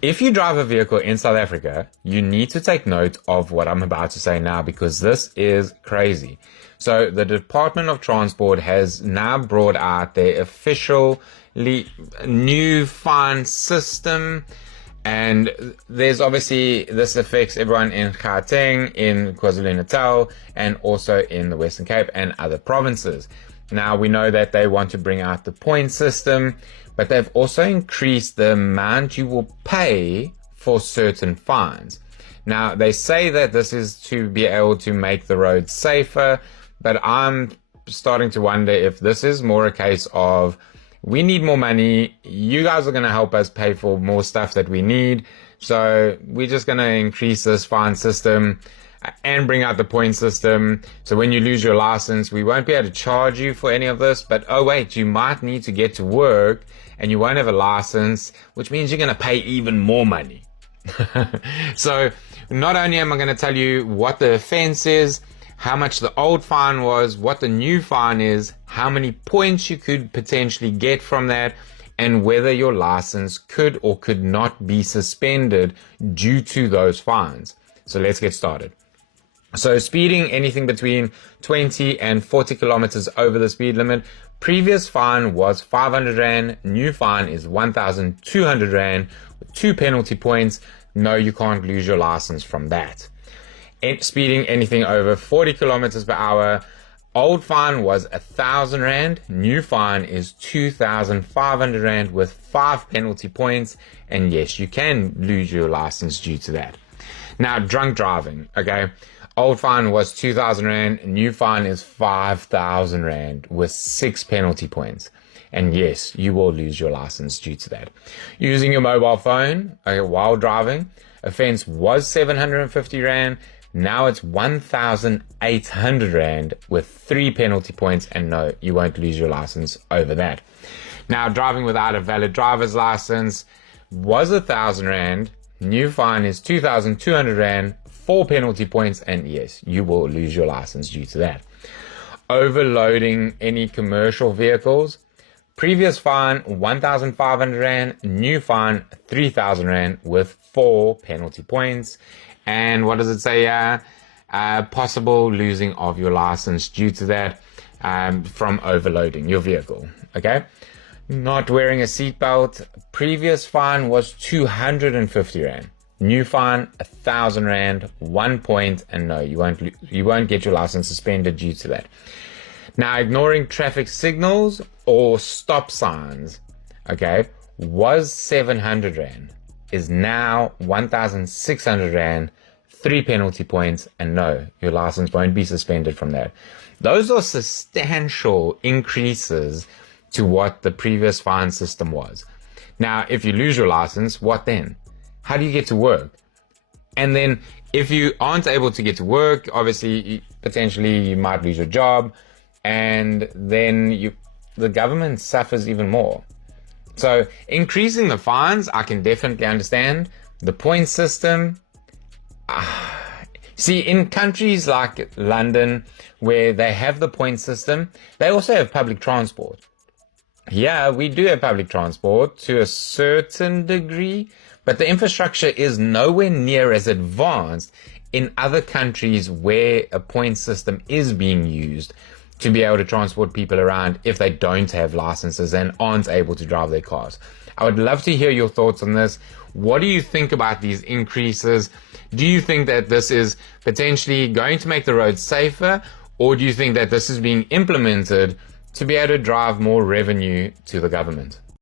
If you drive a vehicle in South Africa, you need to take note of what I'm about to say now, because this is crazy. So the Department of Transport has now brought out their official new fine system. And there's obviously, this affects everyone in Gauteng, in KwaZulu-Natal, and also in the Western Cape and other provinces. Now, we know that they want to bring out the point system, but they've also increased the amount you will pay for certain fines. Now, they say that this is to be able to make the roads safer, but I'm starting to wonder if this is more a case of, we need more money, you guys are going to help us pay for more stuff that we need, so we're just going to increase this fine system and bring out the point system. So when you lose your license, we won't be able to charge you for any of this, but oh wait, you might need to get to work and you won't have a license, which means you're going to pay even more money. So not only am I going to tell you what the offense is, how much the old fine was, what the new fine is, how many points you could potentially get from that, and whether your license could or could not be suspended due to those fines. So let's get started. So speeding anything between 20 and 40 kilometers over the speed limit. Previous fine was 500 Rand. New fine is 1,200 Rand with 2 penalty points. No, you can't lose your license from that. Speeding anything over 40 kilometers per hour. Old fine was 1,000 Rand. New fine is 2,500 Rand with 5 penalty points. And yes, you can lose your license due to that. Now, drunk driving, okay? Old fine was 2,000 Rand. New fine is 5,000 Rand with 6 penalty points. And yes, you will lose your license due to that. Using your mobile phone while driving, offense was 750 Rand. Now it's 1,800 Rand with 3 penalty points, and no, you won't lose your license over that. Now, driving without a valid driver's license was 1,000 Rand. New fine is 2,200 Rand, 4 penalty points, and yes, you will lose your license due to that. Overloading any commercial vehicles. Previous fine, 1,500 Rand. New fine, 3,000 Rand with 4 penalty points. And what does it say? Possible losing of your license due to that from overloading your vehicle. Okay. Not wearing a seatbelt. Previous fine was 250 Rand. New fine, 1,000 Rand, 1 point, and no, you won't get your license suspended due to that. Now, ignoring traffic signals or stop signs, okay, was 700 Rand, is now 1,600 Rand, 3 penalty points, and no, your license won't be suspended from that. Those are substantial increases to what the previous fine system was. Now, if you lose your license, what then? How do you get to work? And then if you aren't able to get to work, obviously, potentially you might lose your job, and then the government suffers even more. So increasing the fines, I can definitely understand. The point system, see, in countries like London, where they have the point system, they also have public transport. Yeah, we do have public transport to a certain degree, but the infrastructure is nowhere near as advanced in other countries where a point system is being used to be able to transport people around if they don't have licenses and aren't able to drive their cars. I would love to hear your thoughts on this. What do you think about these increases? Do you think that this is potentially going to make the roads safer, or do you think that this is being implemented to be able to drive more revenue to the government?